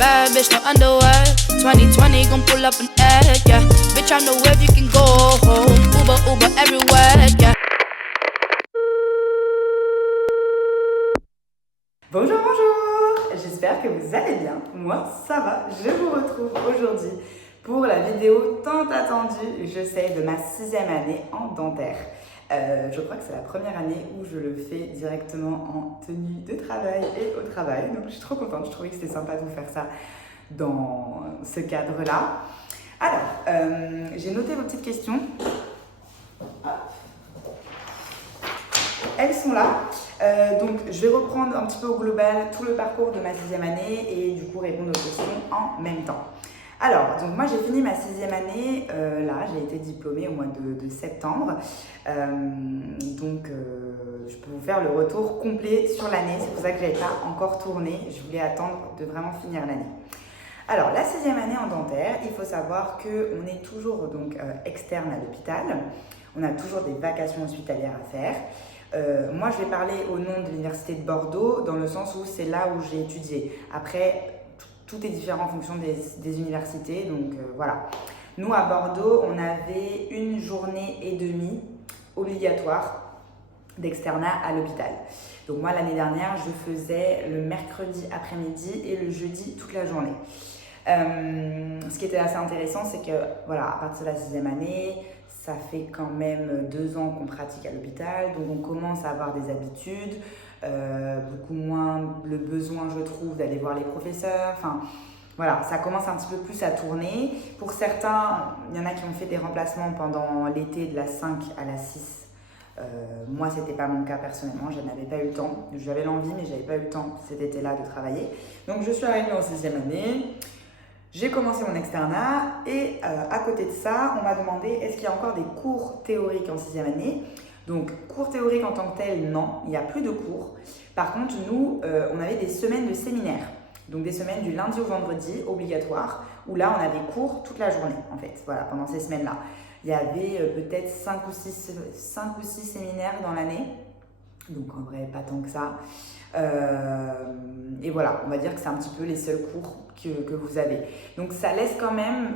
bad bitch, no underwear. 2020 gon' pull up an egg, yeah. Bitch, I know where you can go home. Uber, Uber everywhere, yeah. Bonjour, bonjour! J'espère que vous allez bien. Moi, ça va. Je vous retrouve aujourd'hui pour la vidéo tant attendue, je sais, de ma 6e année en dentaire. Je crois que c'est la première année où je le fais directement en tenue de travail et au travail. Donc je suis trop contente, je trouvais que c'était sympa de vous faire ça dans ce cadre-là. Alors, j'ai noté vos petites questions. Elles sont là. Donc je vais reprendre un petit peu au global tout le parcours de ma 6e année et du coup répondre aux questions en même temps. Alors, donc moi j'ai fini ma 6e année, là j'ai été diplômée au mois de septembre, je peux vous faire le retour complet sur l'année, c'est pour ça que je n'avais pas encore tourné, je voulais attendre de vraiment finir l'année. Alors la 6e année en dentaire, il faut savoir qu'on est toujours donc, externe à l'hôpital, on a toujours des vacations hospitalières à faire. Moi je vais parler au nom de l'université de Bordeaux dans le sens où c'est là où j'ai étudié. Après, tout est différent en fonction des universités, donc voilà. Nous, à Bordeaux, on avait 1 journée et demie obligatoire d'externat à l'hôpital. Donc moi, l'année dernière, je faisais le mercredi après-midi et le jeudi toute la journée. Ce qui était assez intéressant, c'est que voilà, à partir de la 6e année, ça fait quand même 2 ans qu'on pratique à l'hôpital, donc on commence à avoir des habitudes, beaucoup moins le besoin, je trouve, d'aller voir les professeurs. Enfin, voilà, ça commence un petit peu plus à tourner. Pour certains, il y en a qui ont fait des remplacements pendant l'été de la 5 à la 6. Moi, ce n'était pas mon cas personnellement, je n'avais pas eu le temps. J'avais l'envie, mais je n'avais pas eu le temps cet été-là de travailler. Donc, je suis arrivée en 6e année. J'ai commencé mon externat et à côté de ça, on m'a demandé est-ce qu'il y a encore des cours théoriques en 6e année. Donc, cours théoriques en tant que tel, non, il n'y a plus de cours. Par contre, nous, on avait des semaines de séminaires. Donc, des semaines du lundi au vendredi, obligatoires, où là, on avait cours toute la journée, en fait, voilà, pendant ces semaines-là. Il y avait peut-être 5 ou 6 séminaires dans l'année. Donc, en vrai, pas tant que ça. Et voilà, on va dire que c'est un petit peu les seuls cours que vous avez. Donc ça laisse quand même,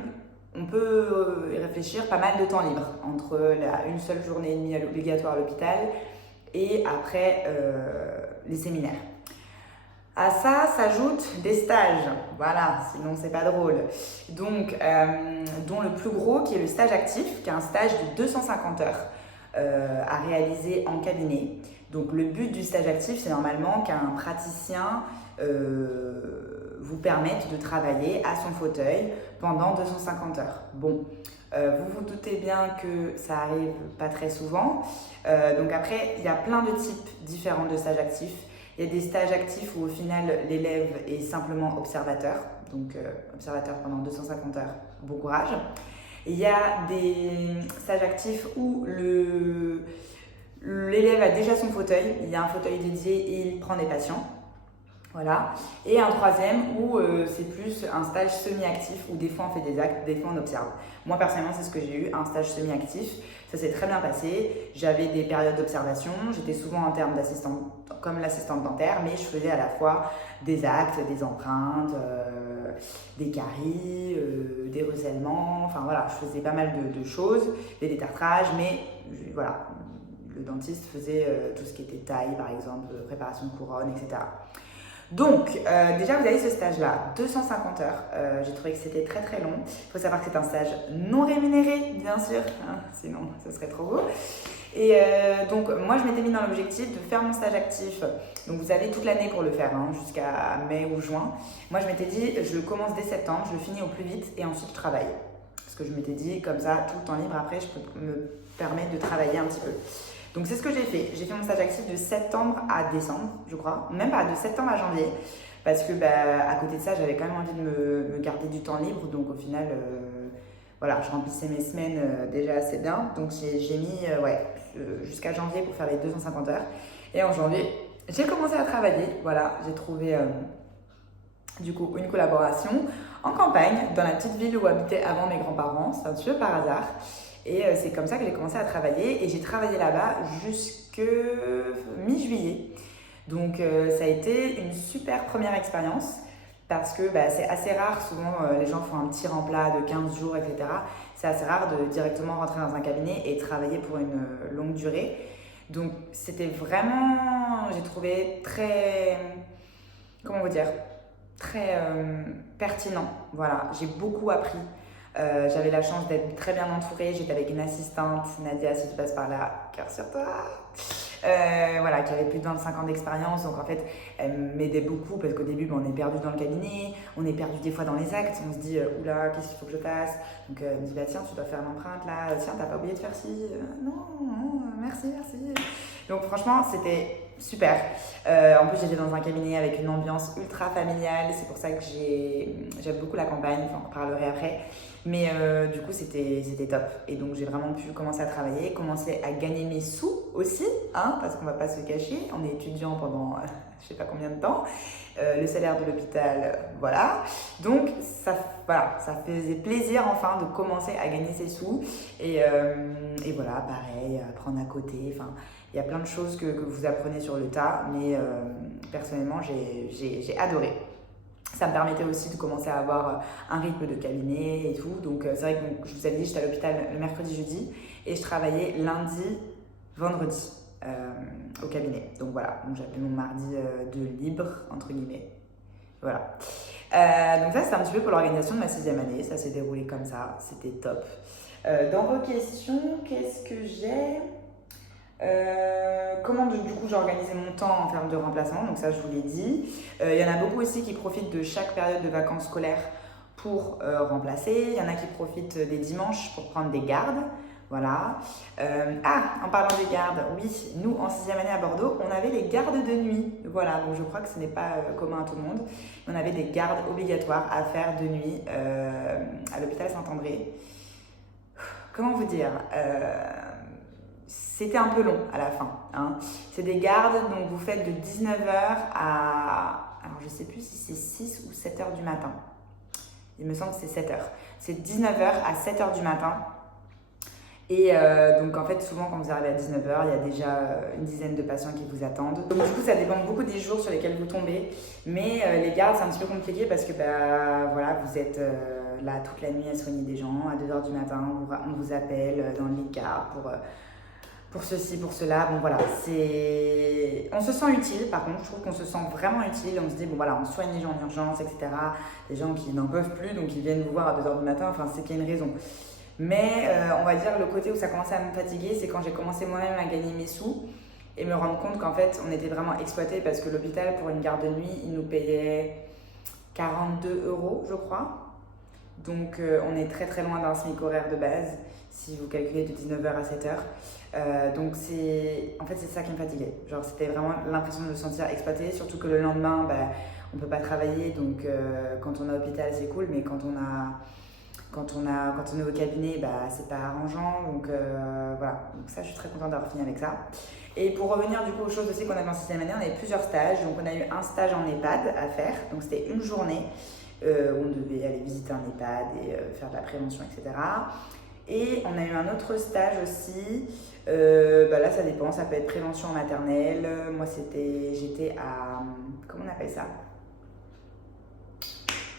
on peut y réfléchir, pas mal de temps libre entre une seule journée et demie obligatoire à l'hôpital et après les séminaires. À ça s'ajoutent des stages, voilà, sinon c'est pas drôle. Donc, dont le plus gros qui est le stage actif, qui est un stage de 250 heures à réaliser en cabinet. Donc le but du stage actif, c'est normalement qu'un praticien vous permette de travailler à son fauteuil pendant 250 heures. Bon, vous vous doutez bien que ça arrive pas très souvent. Donc après, il y a plein de types différents de stages actifs. Il y a des stages actifs où au final l'élève est simplement observateur. Donc observateur pendant 250 heures, bon courage. Et il y a des stages actifs où l'élève a déjà son fauteuil, il y a un fauteuil dédié et il prend des patients. Voilà. Et un troisième où c'est plus un stage semi-actif où des fois on fait des actes, des fois on observe. Moi personnellement c'est ce que j'ai eu, un stage semi-actif. Ça s'est très bien passé. J'avais des périodes d'observation. J'étais souvent en termes d'assistante, comme l'assistante dentaire, mais je faisais à la fois des actes, des empreintes, des caries, des ruissellements. Enfin voilà, je faisais pas mal de choses, des détartrages, mais voilà. Le dentiste faisait tout ce qui était taille, par exemple, préparation de couronne, etc. Donc, déjà, vous avez ce stage-là, 250 heures. J'ai trouvé que c'était très très long. Il faut savoir que c'est un stage non rémunéré, bien sûr, hein, sinon ce serait trop beau. Et donc, moi, je m'étais mis dans l'objectif de faire mon stage actif. Donc, vous avez toute l'année pour le faire, hein, jusqu'à mai ou juin. Moi, je m'étais dit, je commence dès septembre, je le finis au plus vite et ensuite je travaille. Parce que je m'étais dit, comme ça, tout le temps libre, après, je peux me permettre de travailler un petit peu. Donc c'est ce que j'ai fait. J'ai fait mon stage actif de septembre à décembre, je crois. Même pas, de septembre à janvier. Parce que à côté de ça, j'avais quand même envie de me garder du temps libre. Donc au final, voilà, je remplissais mes semaines déjà assez bien. Donc j'ai mis jusqu'à janvier pour faire les 250 heures. Et en janvier, j'ai commencé à travailler. Voilà, j'ai trouvé du coup une collaboration en campagne, dans la petite ville où habitaient avant mes grands-parents. C'est un petit peu par hasard. Et c'est comme ça que j'ai commencé à travailler et j'ai travaillé là-bas jusque mi-juillet. Donc ça a été une super première expérience parce que c'est assez rare, souvent les gens font un petit remplat de 15 jours, etc. C'est assez rare de directement rentrer dans un cabinet et travailler pour une longue durée. Donc c'était vraiment, j'ai trouvé très, comment vous dire, très pertinent. Voilà, j'ai beaucoup appris. J'avais la chance d'être très bien entourée. J'étais avec une assistante, Nadia, si tu passes par là, cœur sur toi. Voilà, qui avait plus de 25 ans d'expérience. Donc en fait, elle m'aidait beaucoup parce qu'au début, on est perdu dans le cabinet, on est perdu des fois dans les actes. On se dit, oula, qu'est-ce qu'il faut que je fasse? Donc elle me dit, tiens, tu dois faire l'empreinte là. Tiens, t'as pas oublié de faire ci? Non, merci. Donc franchement, c'était super. En plus, j'étais dans un cabinet avec une ambiance ultra familiale. C'est pour ça que j'aime beaucoup la campagne. Enfin, on en parlerai après. Mais du coup, c'était top. Et donc, j'ai vraiment pu commencer à travailler, commencer à gagner mes sous aussi, hein, parce qu'on va pas se cacher. On est étudiant pendant je sais pas combien de temps. Le salaire de l'hôpital, voilà. Donc, ça faisait plaisir enfin de commencer à gagner ses sous. Et voilà, pareil, apprendre à côté. Enfin, il y a plein de choses que vous apprenez sur le tas. Mais personnellement, j'ai adoré. Ça me permettait aussi de commencer à avoir un rythme de cabinet et tout. Donc, c'est vrai que je vous avais dit, j'étais à l'hôpital le mercredi, jeudi. Et je travaillais lundi, vendredi au cabinet. Donc, voilà. Donc, j'avais mon mardi de libre, entre guillemets. Voilà. Donc, ça, c'est un petit peu pour l'organisation de ma 6e année. Ça s'est déroulé comme ça. C'était top. Dans vos questions, qu'est-ce que j'ai comment du coup j'ai organisé mon temps en termes de remplacement, donc ça je vous l'ai dit. Il y en a beaucoup aussi qui profitent de chaque période de vacances scolaires pour remplacer. Il y en a qui profitent des dimanches pour prendre des gardes. Voilà. En parlant des gardes, oui, nous en 6e année à Bordeaux, on avait les gardes de nuit. Voilà, donc je crois que ce n'est pas commun à tout le monde. On avait des gardes obligatoires à faire de nuit à l'hôpital Saint-André. Comment vous dire c'était un peu long à la fin. Hein. C'est des gardes, donc vous faites de 19h à... Alors je ne sais plus si c'est 6 ou 7h du matin. Il me semble que c'est 7h. C'est 19h à 7h du matin. Et donc en fait, souvent quand vous arrivez à 19h, il y a déjà une dizaine de patients qui vous attendent. Donc du coup, ça dépend beaucoup des jours sur lesquels vous tombez. Mais les gardes, c'est un petit peu compliqué parce que voilà, vous êtes là toute la nuit à soigner des gens. À 2h du matin, on vous appelle dans le lit de garde pour ceci, pour cela, bon voilà, on se sent utile, par contre, je trouve qu'on se sent vraiment utile, on se dit, bon voilà, on soigne les gens en urgence, etc. Les gens qui n'en peuvent plus, donc ils viennent vous voir à 2h du matin, enfin c'est qu'il y a une raison. Mais on va dire le côté où ça commençait à me fatiguer, c'est quand j'ai commencé moi-même à gagner mes sous et me rendre compte qu'en fait, on était vraiment exploités parce que l'hôpital, pour une garde de nuit, il nous payait 42 €, je crois. Donc on est très très loin d'un SMIC horaire de base, si vous calculez de 19h à 7h. Donc en fait c'est ça qui me fatiguait. Genre c'était vraiment l'impression de me sentir exploitée, surtout que le lendemain on peut pas travailler, donc quand on est à l'hôpital c'est cool, mais quand on est au cabinet c'est pas arrangeant, donc voilà. Donc ça je suis très contente d'avoir fini avec ça. Et pour revenir du coup aux choses aussi qu'on avait en 6e année, on avait plusieurs stages. Donc on a eu un stage en EHPAD à faire, donc c'était une journée où on devait aller visiter un EHPAD et faire de la prévention, etc. Et on a eu un autre stage aussi, là ça dépend, ça peut être prévention maternelle. Moi j'étais à, comment on appelle ça?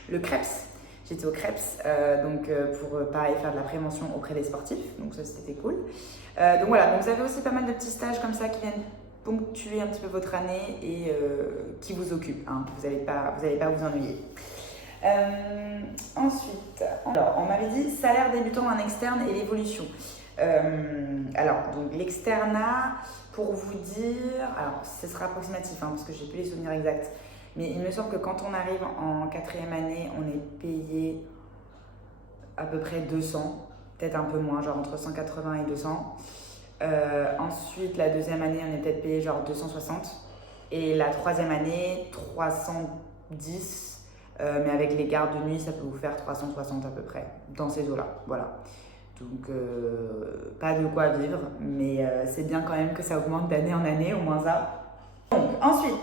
Le CREPS. J'étais au CREPS, pour pareil faire de la prévention auprès des sportifs, donc ça c'était cool. Donc voilà, donc vous avez aussi pas mal de petits stages comme ça qui viennent ponctuer un petit peu votre année et qui vous occupent, hein. Vous n'allez pas vous ennuyer. Ensuite, alors, on m'avait dit salaire débutant en externe et l'évolution. Donc l'externat, pour vous dire, alors ce sera approximatif parce que j'ai plus les souvenirs exacts, mais il me semble que quand on arrive en 4e année, on est payé à peu près 200, peut-être un peu moins, genre entre 180 et 200. Ensuite, la 2e année, on est peut-être payé genre 260. Et la 3e année, 310. Mais avec les gardes de nuit, ça peut vous faire 360 à peu près, dans ces eaux-là. Voilà. Donc, pas de quoi vivre, mais c'est bien quand même que ça augmente d'année en année, au moins ça. Donc, ensuite,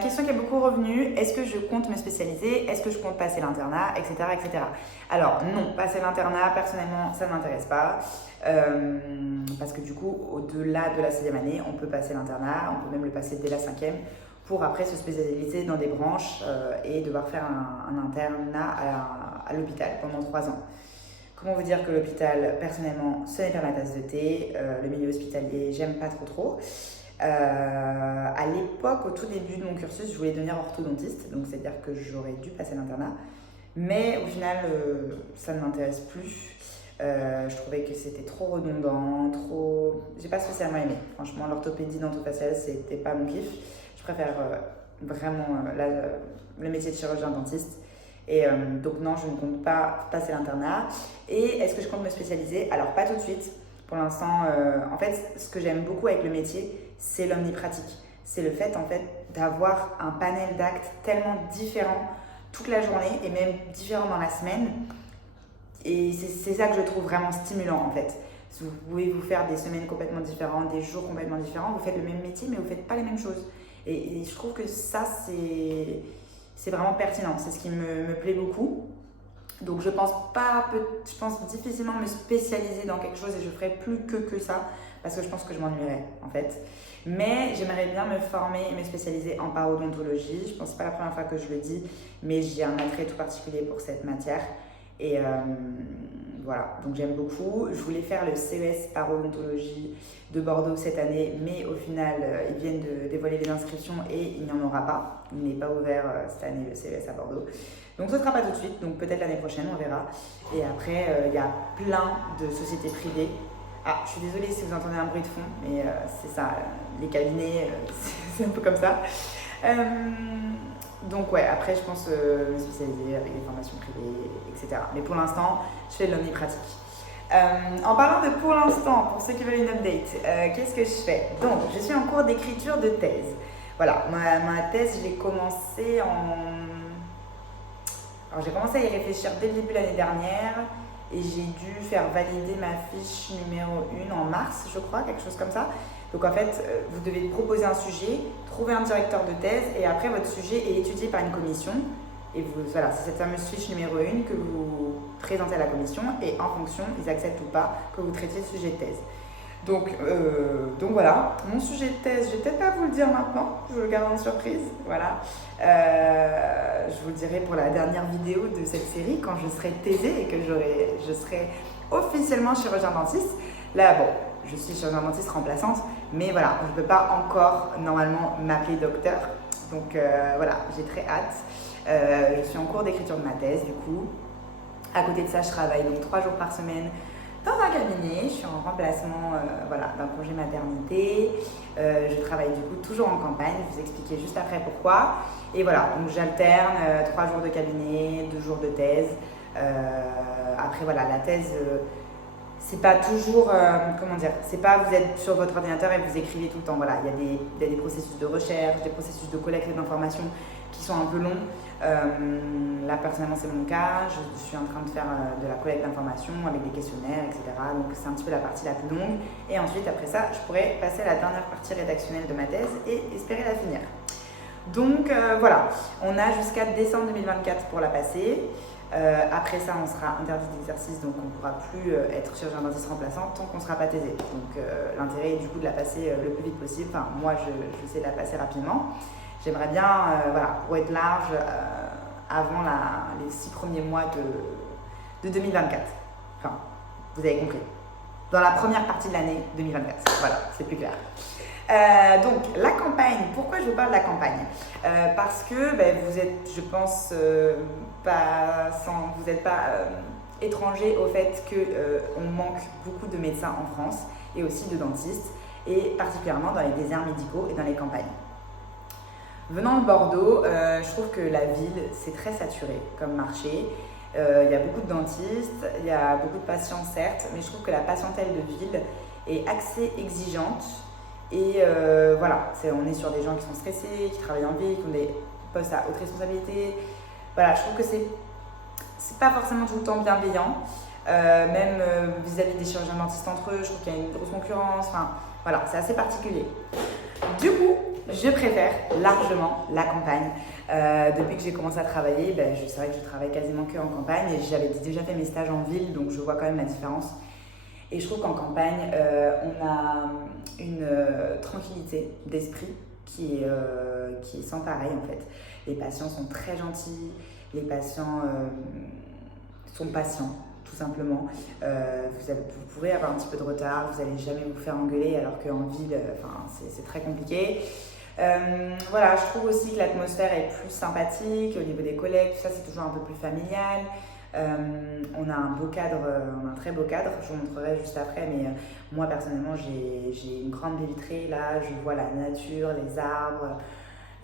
question qui est beaucoup revenue, est-ce que je compte me spécialiser? Est-ce que je compte passer l'internat, etc., etc. Alors, non, passer l'internat, personnellement, ça ne m'intéresse pas. Parce que du coup, au-delà de la 6e année, on peut passer l'internat, on peut même le passer dès la 5e. pour après se spécialiser dans des branches et devoir faire un internat à l'hôpital pendant 3 ans. Comment vous dire que l'hôpital, personnellement, ce n'est pas ma tasse de thé. Le milieu hospitalier, j'aime pas trop. À l'époque, au tout début de mon cursus, je voulais devenir orthodontiste, donc c'est-à-dire que j'aurais dû passer l'internat. Mais au final, ça ne m'intéresse plus. Je trouvais que c'était trop redondant, j'ai pas spécialement aimé. Franchement, l'orthopédie dentofaciale, c'était pas mon kiff. Je préfère vraiment le métier de chirurgien dentiste. Et donc non, je ne compte pas passer l'internat. Et est-ce que je compte me spécialiser? Alors pas tout de suite. Pour l'instant, en fait, ce que j'aime beaucoup avec le métier, c'est l'omnipratique. C'est le fait en fait d'avoir un panel d'actes tellement différents toute la journée et même différents dans la semaine. Et c'est ça que je trouve vraiment stimulant en fait. Vous pouvez vous faire des semaines complètement différentes, des jours complètement différents, vous faites le même métier mais vous ne faites pas les mêmes choses. Et je trouve que ça c'est vraiment pertinent, c'est ce qui me plaît beaucoup. Donc je pense difficilement me spécialiser dans quelque chose et je ferai plus que ça parce que je pense que je m'ennuierais en fait. Mais j'aimerais bien me former et me spécialiser en parodontologie. Je pense que c'est pas la première fois que je le dis, mais j'ai un attrait tout particulier pour cette matière. Et voilà, donc j'aime beaucoup. Je voulais faire le CES parodontologie de Bordeaux cette année, mais au final, ils viennent de dévoiler les inscriptions et il n'y en aura pas. Il n'est pas ouvert cette année, le CES à Bordeaux. Donc ce ne sera pas tout de suite, donc peut-être l'année prochaine, on verra. Et après, il y a plein de sociétés privées. Ah, je suis désolée si vous entendez un bruit de fond, mais c'est ça, les cabinets, c'est un peu comme ça. Donc ouais, après je pense me spécialiser avec des formations privées, etc. Mais pour l'instant, je fais de l'omnipratique. En parlant de pour l'instant, pour ceux qui veulent une update, qu'est-ce que je fais? Donc, je suis en cours d'écriture de thèse. Voilà, ma thèse, je l'ai commencé Alors j'ai commencé à y réfléchir dès le début de l'année dernière et j'ai dû faire valider ma fiche numéro 1 en mars, je crois, quelque chose comme ça. Donc en fait, vous devez proposer un sujet, trouver un directeur de thèse et après votre sujet est étudié par une commission. Et voilà, c'est cette fameuse fiche numéro 1 que vous présentez à la commission et en fonction, ils acceptent ou pas que vous traitiez le sujet de thèse. Donc voilà, mon sujet de thèse, je vais peut-être pas vous le dire maintenant, je vous le garde en surprise. Voilà, je vous le dirai pour la dernière vidéo de cette série quand je serai thésée et que je serai officiellement chirurgien dentiste. Là, bon, je suis chirurgien dentiste remplaçante, mais voilà, je ne peux pas encore normalement m'appeler docteur. Donc voilà, j'ai très hâte. Je suis en cours d'écriture de ma thèse du coup. À côté de ça, je travaille donc 3 jours par semaine dans un cabinet. Je suis en remplacement d'un congé maternité. Je travaille du coup toujours en campagne. Je vais vous expliquer juste après pourquoi. Et voilà, donc j'alterne 3 jours de cabinet, 2 jours de thèse. Après voilà, la thèse, c'est pas toujours, c'est pas vous êtes sur votre ordinateur et vous écrivez tout le temps. Voilà, il y a des processus de recherche, des processus de collecte d'informations qui sont un peu longs. Là personnellement c'est mon cas, je suis en train de faire de la collecte d'informations avec des questionnaires, etc. Donc c'est un petit peu la partie la plus longue. Et ensuite après ça, je pourrais passer à la dernière partie rédactionnelle de ma thèse et espérer la finir. Donc voilà, on a jusqu'à décembre 2024 pour la passer. Après ça, on sera interdit d'exercice, donc on ne pourra plus être chirurgien dentiste remplaçant tant qu'on ne sera pas taisé. Donc l'intérêt est du coup de la passer le plus vite possible. Enfin, moi, je sais la passer rapidement. J'aimerais bien, pour être large, avant les 6 premiers mois de 2024. Enfin, vous avez compris. Dans la première partie de l'année 2024. Voilà, c'est plus clair. Donc, la campagne. Pourquoi je vous parle de la campagne? Parce que vous êtes, je pense, vous n'êtes pas étranger au fait qu'on manque beaucoup de médecins en France et aussi de dentistes, et particulièrement dans les déserts médicaux et dans les campagnes. Venant de Bordeaux, je trouve que la ville, c'est très saturé comme marché. Il y a beaucoup de dentistes, il y a beaucoup de patients certes, mais je trouve que la patientèle de ville est assez exigeante. Et on est sur des gens qui sont stressés, qui travaillent en ville, qui ont des postes à haute responsabilité. Voilà, je trouve que c'est pas forcément tout le temps bienveillant. Même vis-à-vis des chirurgiens dentistes entre eux, je trouve qu'il y a une grosse concurrence. Enfin, voilà, c'est assez particulier. Du coup, je préfère largement la campagne. Depuis que j'ai commencé à travailler, c'est vrai que je travaille quasiment que en campagne et j'avais déjà fait mes stages en ville, donc je vois quand même la différence. Et je trouve qu'en campagne, on a une tranquillité d'esprit qui est sans pareil en fait. Les patients sont très gentils, les patients sont patients tout simplement. Vous pourrez avoir un petit peu de retard, vous n'allez jamais vous faire engueuler alors qu'en ville, c'est très compliqué. Voilà, je trouve aussi que l'atmosphère est plus sympathique au niveau des collègues, tout ça c'est toujours un peu plus familial. On a un beau cadre, on a un très beau cadre, je vous montrerai juste après, mais moi personnellement j'ai une grande baie vitrée, là je vois la nature, les arbres,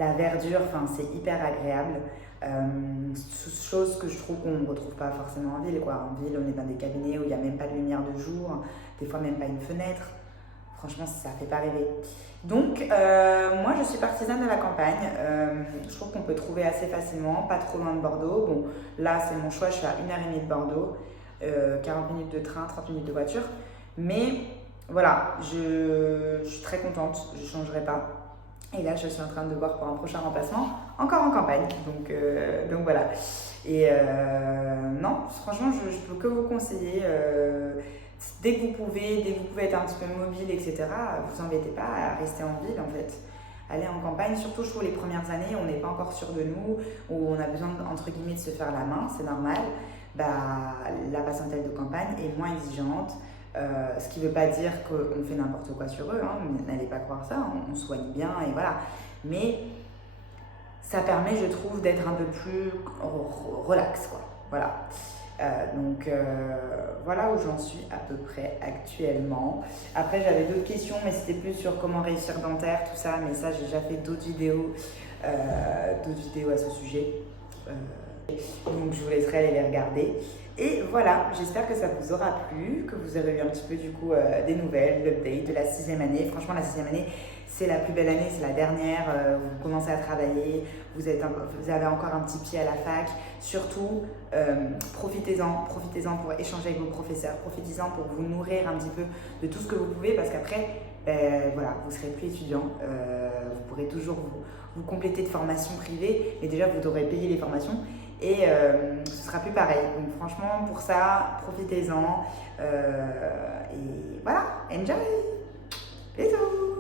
la verdure, enfin c'est hyper agréable. Chose que je trouve qu'on ne retrouve pas forcément en ville, quoi. En ville on est dans des cabinets où il n'y a même pas de lumière de jour, des fois même pas une fenêtre. Franchement, ça fait pas rêver. Donc, moi, je suis partisane de la campagne. Je trouve qu'on peut trouver assez facilement, pas trop loin de Bordeaux. Bon, là, c'est mon choix, je suis à 1h30 de Bordeaux, 40 minutes de train, 30 minutes de voiture. Mais voilà, je suis très contente, je ne changerai pas. Et là, je suis en train de voir pour un prochain remplacement, encore en campagne. Donc voilà. Et non, franchement, je peux que vous conseiller. Dès que vous pouvez être un petit peu mobile, etc., vous embêtez pas à rester en ville en fait. Aller en campagne, surtout je trouve les premières années, on n'est pas encore sûr de nous, où on a besoin entre guillemets de se faire la main, c'est normal. La patientèle de campagne est moins exigeante, ce qui ne veut pas dire qu'on fait n'importe quoi sur eux, hein, n'allez pas croire ça, on soigne bien et voilà. Mais ça permet, je trouve, d'être un peu plus relax, quoi. Voilà. Voilà où j'en suis à peu près actuellement. Après j'avais d'autres questions mais c'était plus sur comment réussir dentaire, tout ça, mais ça j'ai déjà fait d'autres vidéos à ce sujet. Donc je vous laisserai aller les regarder. Et voilà, j'espère que ça vous aura plu, que vous aurez eu un petit peu du coup des nouvelles, l'update de la 6e année. Franchement la 6e année c'est la plus belle année, c'est la dernière, vous commencez à travailler, vous avez encore un petit pied à la fac. Surtout, profitez-en pour échanger avec vos professeurs, profitez-en pour vous nourrir un petit peu de tout ce que vous pouvez parce qu'après, voilà, vous ne serez plus étudiant, vous pourrez toujours vous compléter de formations privées, mais déjà vous devrez payer les formations et ce ne sera plus pareil. Donc franchement, pour ça, profitez-en et voilà, enjoy! Bisous!